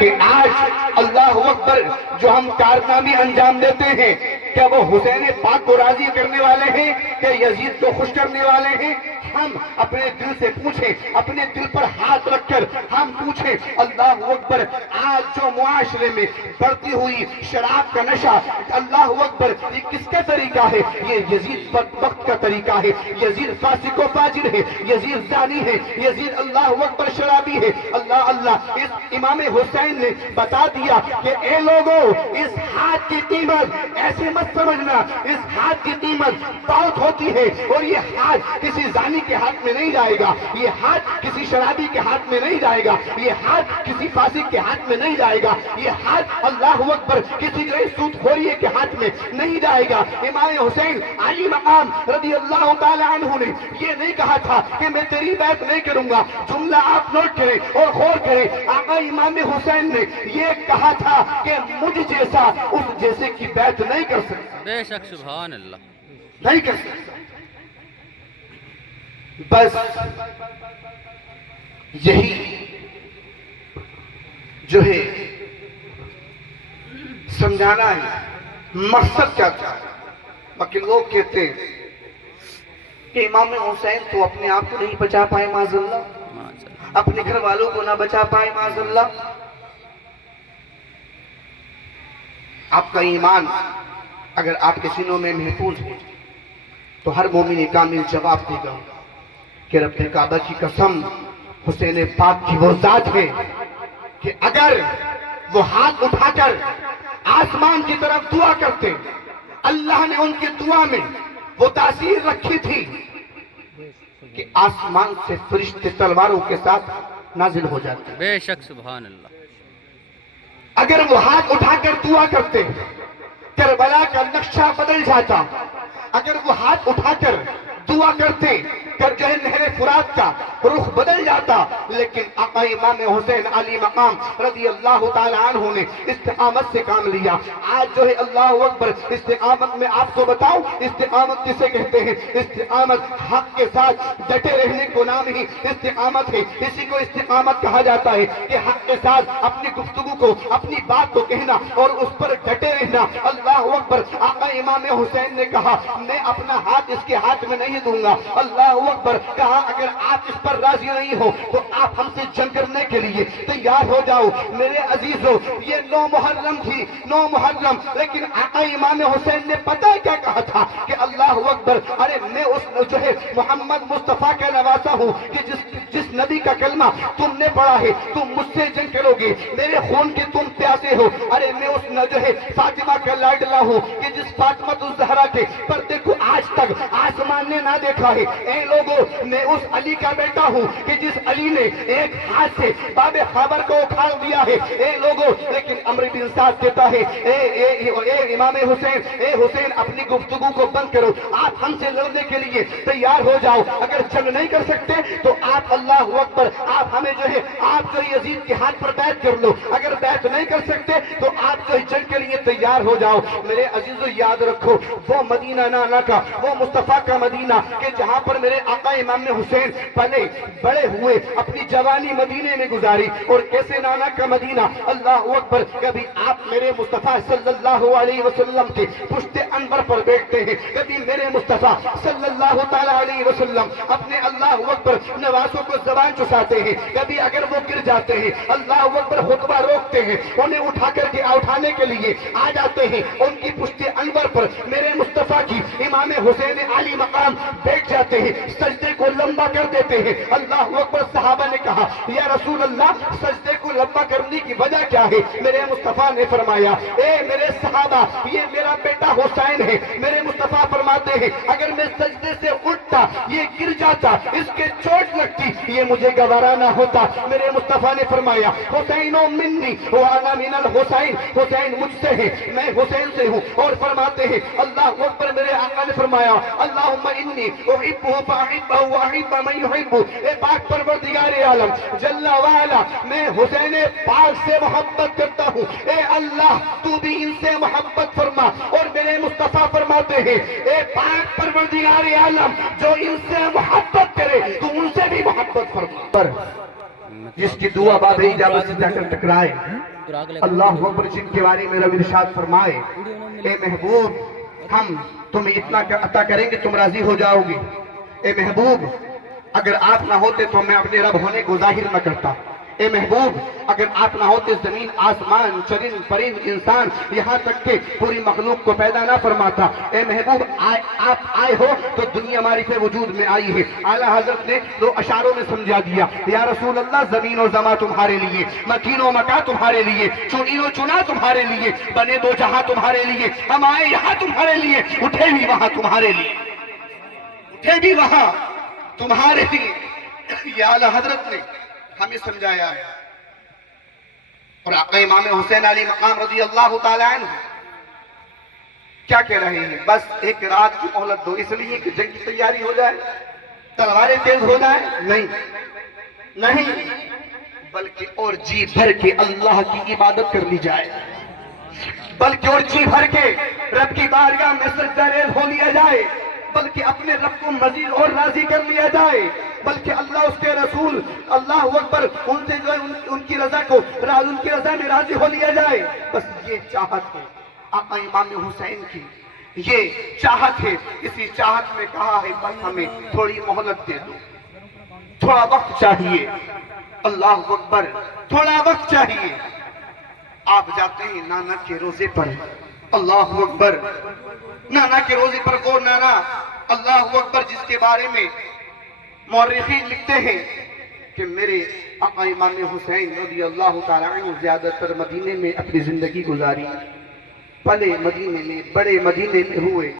کہ آج اللہ اکبر جو ہم کارنامے انجام دیتے ہیں، کیا وہ حسین پاک کو راضی کرنے والے ہیں کہ یزید کو خوش کرنے والے ہیں؟ ہم اپنے دل سے پوچھیں، اپنے دل پر ہاتھ رکھ کر ہم پوچھیں اللہ اکبر، آج جو معاشرے میں بڑھتی ہوئی شراب کا نشہ، اللہ اکبر، یہ کس کا طریقہ ہے؟ یہ یزید بدبخت کا طریقہ ہے۔ یزید فاسق و فاجر ہے، یزید زانی ہے، یزید اللہ اکبر شرابی ہے۔ اللہ اللہ، اس امام حسین نے بتا دیا کہ اے لوگوں، اس ہاتھ کی قیمت ایسے مت سمجھنا، اس ہاتھ کی قیمت بہت ہوتی ہے، اور یہ ہاتھ کسی زانی کے ہاتھ میں نہیں جائے گا، یہ ہاتھ کسی شرابی کے ہاتھ میں نہیں جائے گا، یہ ہاتھ کسی فاسق کے ہاتھ میں نہیں جائے گا، یہ ہاتھ اللہ اکبر کسی جو سود خوریے کے ہاتھ میں نہیں جائے گا۔ امام حسین علی مقام رضی اللہ تعالی عنہ نے یہ نہیں کہا تھا کہ میں تیری بیعت نہیں کروں گا، جملہ آپ نوٹ کریں اور غور کریں، آقا امام حسین نے یہ کہا تھا کہ مجھ جیسا اس جیسے کی بیعت نہیں کر سکتا، بے شک، سبحان اللہ، نہیں کر سکتا۔ بس یہی جو ہے سمجھانا ہے مقصد کیا تھا۔ باقی لوگ کہتے ہیں کہ امام حسین تو اپنے آپ کو نہیں بچا پائے معاذ اللہ، اپنے گھر والوں کو نہ بچا پائے معاذ اللہ۔ آپ کا ایمان اگر آپ کے سینوں میں محفوظ ہے تو ہر مومن کامل جواب دے گا کہ رب کعبہ کی قسم، حسین پاک کی وہ ذات ہے کہ اگر وہ ہاتھ اٹھا کر آسمان کی طرف دعا کرتے، اللہ نے ان کی دعا میں وہ تاثیر رکھی تھی کہ آسمان سے فرشتے تلواروں کے ساتھ نازل ہو جاتے۔ بے شک، سبحان اللہ، اگر وہ ہاتھ اٹھا کر دعا کرتے، کربلا کا نقشہ بدل جاتا۔ اگر وہ ہاتھ اٹھا کر دعا کرتے، جو ہے نہر فرات کا رخ بدل جاتا۔ لیکن آقا امام حسین علی مقام رضی اللہ تعالی عنہ نے استقامت سے کام لیا۔ آج جو ہے اللہ اکبر، استقامت میں آپ کو بتاؤں استقامت کسے کہتے ہیں؟ استقامت حق کے ساتھ ڈٹے رہنے کو نام ہی استقامت ہے۔ اسی کو استقامت کہا جاتا ہے کہ حق کے ساتھ اپنی گفتگو کو، اپنی بات کو کہنا اور اس پر ڈٹے رہنا۔ اللہ اکبر، آقا امام حسین نے کہا میں اپنا ہاتھ اس کے ہاتھ میں نہیں دوں گا۔ اللہ اکبر، کہا اگر آپ اس پر راضی نہیں ہو تو آپ ہم سے جنگ کرنے کے لیے تیار ہو جاؤ۔ میرے عزیزو، یہ 9 محرم تھی، 9 محرم، لیکن آقا امام حسین نے پتہ کیا کہا تھا کہ اللہ اکبر، ارے میں اس جو ہے محمد مصطفیٰ کا نواسا ہوں کہ جس نبی کا کلمہ تم نے پڑھا ہے تم مجھ سے جنگ کرو گے، میرے خون کے تم پیاسے ہو۔ ارے میں اس جو ہے فاطمہ کا لاڈلا ہوں کہ جس فاطمہ الزہرا کے پردے کو آج تک آسمان نے نہ دیکھا ہے۔ اے لوگوں، میں اس علی کا بیٹا ہوں کہ جس علی نے ایک ہاتھ سے باب خیبر کو اکھاڑ دیا ہے۔ اے لوگوں، لیکن عمرو بن سعد کہتا ہے اے امام حسین، اے حسین اپنی گفتگو کو بند کرو، آپ ہم سے لڑنے کے لیے تیار ہو جاؤ۔ اگر جنگ نہیں کر سکتے تو آپ اللہ اکبر، آپ ہمیں جو ہے آپ جو یزید کے ہاتھ پر بیعت کر لو۔ اگر بیعت نہیں کر سکتے تو آپ جو ہے جنگ کے لیے تیار ہو جاؤ۔ میرے عزیزو، یاد رکھو وہ مدینہ نانا کا، وہ مصطفیٰ کا مدینہ کہ جہاں پر میرے آقا امام حسین پلے بڑے ہوئے، اپنی جوانی مدینے میں گزاری، اور کیسے نانا کا مدینہ۔ اللہ اکبر، کبھی آپ میرے مصطفیٰ صلی اللہ علیہ وسلم کے پشت انور پر بیٹھتے ہیں، کبھی میرے مصطفیٰ صلی اللہ تعالی علیہ وسلم اپنے اللہ اکبر نواسوں کو زبان چساتے ہیں، کبھی اگر وہ گر جاتے ہیں اللہ اکبر خطبہ روکتے ہیں، انہیں اٹھانے کے لیے آ جاتے ہیں، ان کی پشت انور پر میرے مصطفیٰ کی امام حسین علی مقام بیٹھ جاتے ہیں، سجدے کو لمبا کر دیتے ہیں۔ اللہ اکبر، صحابہ نے کہا یا رسول اللہ سجدے کو لمبا کرنے کی وجہ کیا ہے؟ میرے مصطفیٰ نے فرمایا اے میرے صحابہ، یہ میرا بیٹا حسین ہے۔ میرے مصطفیٰ فرماتے ہیں اگر میں سجدے سے اٹھتا، یہ گر جاتا، اس کے چوٹ لگتی، یہ مجھے گوارا نہ ہوتا۔ میرے مصطفیٰ نے فرمایا حسین منی وانا من الحسین، حسین مجھ سے ہے، میں حسین سے ہوں۔ اور فرماتے ہیں اللہ اکبر، میرے آقا نے فرمایا اللہم انی احبہ فاحبہ واحب من یحبہ، اے پاک پروردگار عالم جل وعلا، میں حسین پاک سے محبت کرتا ہوں، اے اللہ تو بھی ان سے محبت فرما۔ اور میرے مصطفیٰ فرماتے ہیں اے پاک پروردگار عالم، جو ان سے محبت کرے تو ان سے بھی محبت فرما۔ جس کی دعا باب اجابت سے جا کر ٹکرائے. اللہ اکبر. جن کے بارے میں رب ارشاد فرمائے اے محبوب ہم تمہیں اتنا عطا کریں گے تم راضی ہو جاؤ گے. اے محبوب اگر آپ نہ ہوتے تو میں اپنے رب ہونے کو ظاہر نہ کرتا. اے محبوب اگر آپ نہ ہوتے زمین آسمان چرند پرند انسان یہاں تک کہ پوری مخلوق کو پیدا نہ فرماتا. اے محبوب آپ آئے ہو تو دنیا معرفت وجود میں آئی ہے. اعلیٰ حضرت نے دو اشاروں میں سمجھا دیا. یا رسول اللہ زمین و زماں تمہارے لیے, مکین و مکاں تمہارے لیے, چنین و چنا تمہارے لیے, بنے دو جہاں تمہارے لیے, ہم آئے یہاں تمہارے لیے, اٹھے بھی وہاں تمہارے لیے, اٹھے بھی وہاں تمہارے لیے. یہ اعلیٰ حضرت نے ہمیں سمجھایا ہے. اور آقا امام حسین علی مقام رضی اللہ تعالیٰ عنہ کیا کہہ رہے ہیں؟ بس ایک رات کی مہلت دو, اس لیے کہ جنگ کی تیاری ہو جائے, تلواریں تیز ہو جائیں. نہیں بلکہ اور جی بھر کے اللہ کی عبادت کر لی جائے, بلکہ اور جی بھر کے رب کی بارگاہ میں سجدہ ریز ہو لیا جائے, بلکہ اپنے رب کو مزید اور راضی کر لیا جائے, بلکہ اللہ اس کے رسول اللہ اکبر ان سے جو ہے ان کی رضا میں راضی ہو لیا جائے. بس یہ چاہت ہے آقا امام حسین کی, یہ چاہت ہے. اسی چاہت میں کہا ہے بس ہمیں تھوڑی مہلت دے دو, تھوڑا وقت چاہیے. اللہ اکبر, تھوڑا وقت چاہیے. آپ جاتے ہیں نانا کے روزے پر, اللہ اکبر, نانا کے روزے پر وہ نانا اللہ اکبر جس کے بارے میں مورخین لکھتے ہیں کہ میرے آقا امام حسین رضی اللہ تعالیٰ عنہ زیادہ تر مدینے میں اپنی زندگی گزاری, پلے مدینے میں, بڑے مدینے میں ہوئے.